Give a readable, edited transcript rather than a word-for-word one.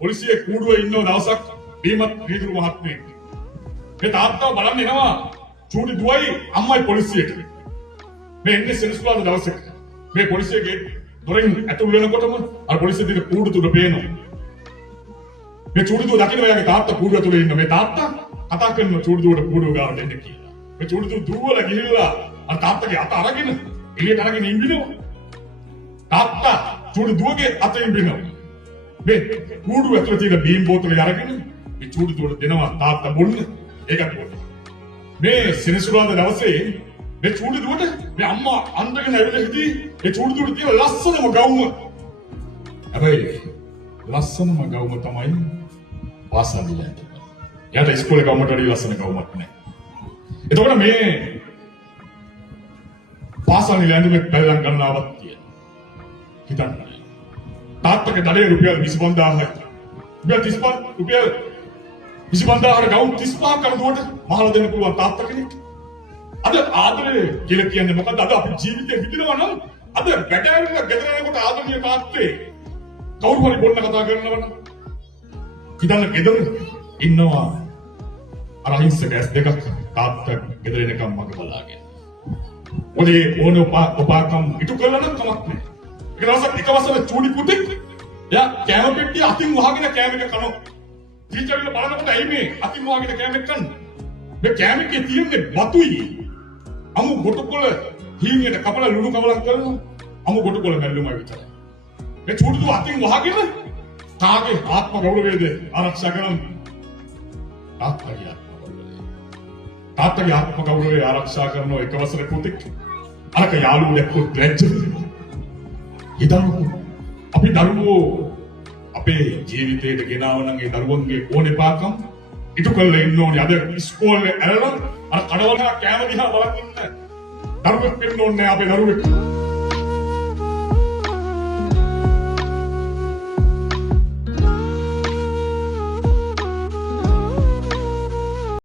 පොලිසියේ කූඩුවේ ඉන්න දවසක් බීමත් රීදුරු මහත්මයෙක් මේ තාත්තාව බලන්න එනවා චූටි දුවයි අම්මයි පොලිසියට මේ එන්නේ සෙනසුරාදා දවසක මේ පොලිසිය ගේට් දොරෙන් ඇතුල් වෙනකොටම අර පොලිසිය දින කූඩු තුඩ පේනවා මේ චූටි දුව දකින්න එයාගේ තාත්තා කූඩුව තුල ඉන්න මේ තාත්තා කතා කරන චූටි දුවට කූඩුව ගාවට එන්න කියලා මේ චූටි දුව දුවලා ගිහිල්ලා අර තාත්තගේ අත අරගෙන එළියට අරගෙන ඉන්නවා තාත්තා චූටි දුවගේ අතින් ඉන්නවා මේ කූඩුව ඇතුලේ තියෙන බීම් බෝතලේ අරගෙන මේ චූටි දුවට දෙනවා තාත්තා බොන්න ඒකත් බොන්න මේ සෙනසුරාදා දවසේ මේ චූටි දුවට මේ අම්මා අඳගෙන ඇවිල්ලා හිටියේ මේ චූටි දුවට තියෙන ලස්සනම ගවුම හැබැයි ලස්සනම ගවුම තමයි පාසල් ඉලක්ක. යාට ඉස්කෝලේ ගවුමට වඩා ලස්සන ගවුමක් නැහැ. එතකොට මේ පාසල් ඉලක්කෙ බැලන් ගන්නාවක් තියෙනවා. හිතන්න. තාත්තගේ දඩේ රුපියල් 25000ක්. රුපියල් 25000කට ගවුම් 35ක් කරදුවට මහලා දෙන්න පුළුවන් තාත්තා කෙනෙක්. අද ආදරේ කියලා කියන්නේ මොකද්ද? අද අපේ ජීවිතේ විඳිනවා නම් අද බැටෑරිලා ගෙදර යනකොට ආදරණීය තාත්තේ කවුරු හරි බොන්න කතා කරනවනම් හිතන්න ගෙදර ඉන්නවා අර අහිංසක ඇස් දෙකක් තාත්තා ගෙදර එනකම් මග බලාගෙන. ඔලේ ඕනේ ඔපාකම් ඉටු කළා නම් කමක් නැහැ. ඒක දවසක් එක වසරේ චූටි පුතෙක් එයා කෑම පෙට්ටිය අතින් වහගෙන කෑම එක කනවා. ටීචර්ලා බලනකොට ඇයි මේ අතින් වහගෙන කෑම එක කන්නේ? මේ කෑම එකේ තියෙන්නේ බතුයි. අමු ගොටකොළ හීනියට කපලා ලුණු කවලක් කරනවා. අමු ගොටකොළ මැල්ලුමයි විතරයි. මේ චූටි දුව අතින් වහගෙන තාගේ ආත්ම ගෞරවයද ආරක්ෂා කරන තාත්තගේ ආත්ම ගෞරවය ආරක්ෂා කරන එක වසරේ පුතෙක් අරක යාළුවෝ දැක්කොත් ලැජ්ජ හිතන්නකෝ අපි දරුවෝ අපේ ජීවිතේට ගෙනාව නම් ඒ දරුවන්ගේ ඕනෙපාකම් ඉටු කරලා ඉන්න ඕනේ. අද ඉස්කෝලේ ඇරලා අර කඩවල කෑම දිහා බලන් ඉන්න දරුවෙක් වෙන්න ඕනේ අපේ දරුවෙක්.